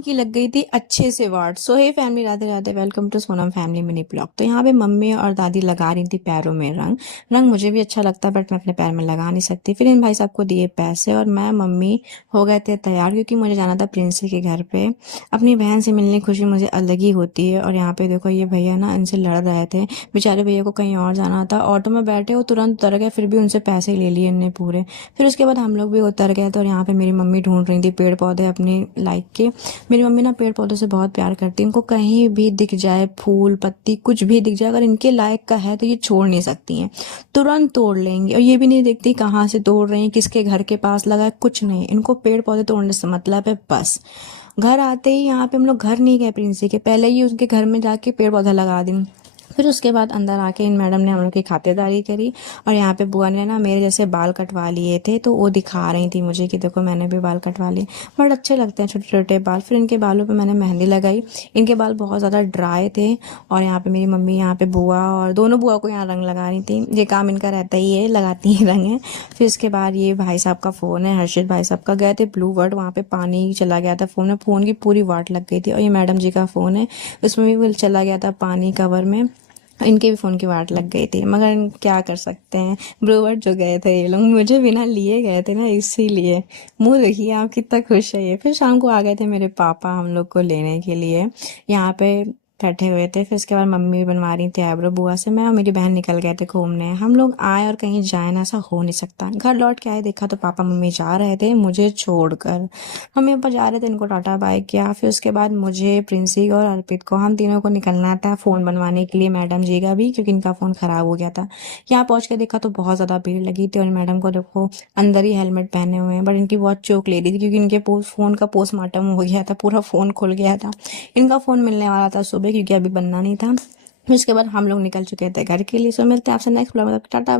की लग गई थी अच्छे से वाट। So hey family, Radhe Radhe, welcome to Sonam family mini blog. तो यहाँ पे मम्मी और दादी लगा रही थी पैरों में रंग। रंग मुझे भी अच्छा लगता है बट मैं अपने पैर में लगा नहीं सकती। फिर इन भाई साहब को दिए पैसे और मैं मम्मी हो गए थे तैयार, क्योंकि मुझे जाना था प्रिंसी के घर पे। अपनी बहन से मिलने की खुशी मुझे अलग ही होती है। और यहाँ पे देखो ये भैया ना इनसे लड़ रहे थे, बेचारे भैया को कहीं और जाना था। ऑटो में बैठे वो तुरंत उतर गए, फिर भी उनसे पैसे ले लिए इनने पूरे। फिर उसके बाद हम लोग भी उतर गए थे और यहाँ पे मेरी मम्मी ढूंढ रही थी पेड़ पौधे अपनी लाइक के। मेरी मम्मी ना पेड़ पौधों से बहुत प्यार करती है। इनको कहीं भी दिख जाए फूल पत्ती कुछ भी दिख जाए, अगर इनके लायक का है तो ये छोड़ नहीं सकती हैं, तुरंत तोड़ लेंगी। और ये भी नहीं देखती कहाँ से तोड़ रही हैं, किसके घर के पास लगा है, कुछ नहीं। इनको पेड़ पौधे तोड़ने से मतलब है बस। घर आते ही यहाँ पे हम लोग घर नहीं गए प्रिंसी के, पहले ही उसके घर में जाके पेड़ पौधा लगा दी। फिर उसके बाद अंदर आके इन मैडम ने हम लोग की खातिरदारी करी। और यहाँ पे बुआ ने ना मेरे जैसे बाल कटवा लिए थे, तो वो दिखा रही थी मुझे कि देखो मैंने भी बाल कटवा लिए, बट अच्छे लगते हैं छोटे छोटे बाल। फिर इनके बालों पे मैंने मेहंदी लगाई। इनके बाल बहुत ज़्यादा ड्राई थे। और यहाँ पे मेरी मम्मी, यहाँ पे बुआ, और दोनों बुआ को यहाँ रंग लगा रही थी। ये काम इनका रहता ही है, लगाती ही रंग है। फिर इसके बाद ये भाई साहब का फ़ोन है, हर्षित भाई साहब का, गए थे ब्लू वर्ड, वहाँ पे पानी चला गया था फ़ोन में, फ़ोन की पूरी वाट लग गई थी। और ये मैडम जी का फ़ोन है, उसमें भी वो चला गया था पानी कवर में, इनके भी फ़ोन की वाट लग गई थी। मगर क्या कर सकते हैं, ब्लूवर्ड जो गए थे ये लोग, मुझे बिना लिए गए थे ना, इसीलिए। मुंह देखिए आप कितना खुश है ये। फिर शाम को आ गए थे मेरे पापा हम लोग को लेने के लिए, यहाँ पे बैठे हुए थे। फिर उसके बाद मम्मी बनवा रही थी आईब्रो बुआ से, मैं और मेरी बहन निकल गए थे घूमने। हम लोग आए और कहीं जाए ना, ऐसा हो नहीं सकता। घर लौट के आए, देखा तो पापा मम्मी जा रहे थे मुझे छोड़कर। मम्मी पापा जा रहे थे, इनको टाटा बाय किया। फिर उसके बाद मुझे, प्रिंसी और अर्पित को, हम तीनों को निकलना था फ़ोन बनवाने के लिए, मैडम जी का भी, क्योंकि इनका फ़ोन ख़राब हो गया था। यहाँ पहुँच के देखा तो बहुत ज़्यादा भीड़ लगी थी। और मैडम को देखो अंदर ही हेलमेट पहने हुए हैं, बट इनकी बहुत चोट ले रही थी, क्योंकि इनके फ़ोन का पोस्टमार्टम हो गया था, पूरा फ़ोन खुल गया था। इनका फ़ोन मिलने वाला था सुबह, क्योंकि अभी बनना नहीं था। फिर इसके बाद हम लोग निकल चुके थे घर के लिए। सो मिलते हैं आपसे नेक्स्ट ब्लॉग में, टाटा बाय।